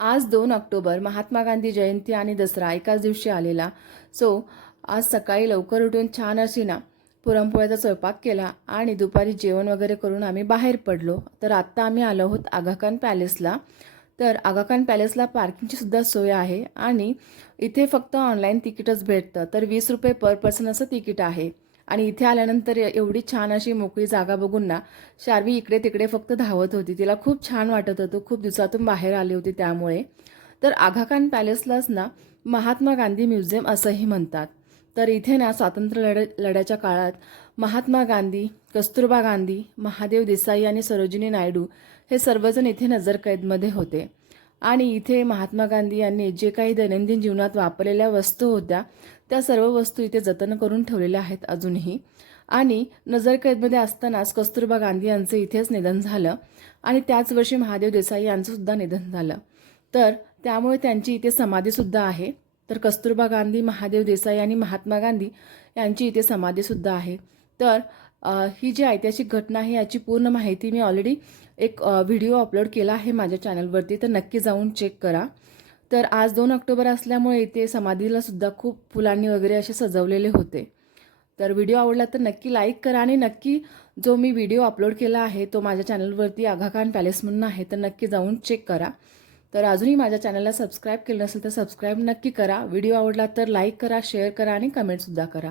आज दोन ऑक्टोबर महात्मा गांधी जयंती आणि दसरा एकाच दिवशी आलेला. सो आज सकाळी लवकर उठून छान अशी ना पुरणपोळ्याचा स्वयंपाक केला आणि दुपारी जेवण वगैरे करून आम्ही बाहेर पडलो. तर आत्ता आम्ही आलो आहोत आगाखान पॅलेसला. तर आगाखान पॅलेसला पार्किंगची सुद्धा सोय आहे आणि इथे फक्त ऑनलाईन तिकीटच भेटतं. तर वीस रुपये पर पर्सन असं तिकीट आहे. आणि इथे आल्यानंतर एवढी छान अशी मोकळी जागा बघून ना शार्वी इकडे तिकडे फक्त धावत होती. तिला खूप छान वाटत होतं. खूप दिवसातून बाहेर आली होती त्यामुळे. तर आघाखान पॅलेसलाच ना महात्मा गांधी म्युझियम असंही म्हणतात. तर इथे ना स्वातंत्र्य लढ लढ्याच्या काळात महात्मा गांधी कस्तुरबा गांधी महादेव देसाई आणि सरोजिनी नायडू हे सर्वजण इथे नजरकैदमध्ये होते. आणि इथे महात्मा गांधी यांनी जे काही दैनंदिन जीवनात वापरलेल्या वस्तू होत्या त्या सर्व वस्तू इथे जतन करून ठेवलेल्या आहेत अजूनही. आणि नजरकैदमध्ये असतानाच कस्तुरबा गांधी यांचं इथेच निधन झालं आणि त्याच वर्षी महादेव देसाई यांचंसुद्धा निधन झालं. तर त्यामुळे त्यांची इथे समाधीसुद्धा आहे. तर कस्तुरबा गांधी महादेव देसाई आणि महात्मा गांधी यांची इथे समाधीसुद्धा आहे. तर ही जी ऐतिहासिक घटना आहे याची पूर्ण माहिती मी ऑलरेडी एक व्हिडिओ अपलोड केला आहे माझ्या चॅनलवरती तर नक्की जाऊन चेक करा. तर आज दोन ऑक्टोबर असल्यामुळे इथे समाधीला सुद्धा खूप फुलांनी वगैरे असे सजवलेले होते. तर व्हिडिओ आवडला तर नक्की लाईक करा आणि नक्की जो मी व्हिडिओ अपलोड केला आहे तो माझ्या चॅनलवरती आघाखान पॅलेस म्हणून आहे तर नक्की जाऊन चेक करा. तर अजूनही माझ्या चॅनलला सबस्क्राईब केलं नसेल तर सबस्क्राईब नक्की करा. व्हिडिओ आवडला तर लाईक करा शेअर करा आणि कमेंटसुद्धा करा.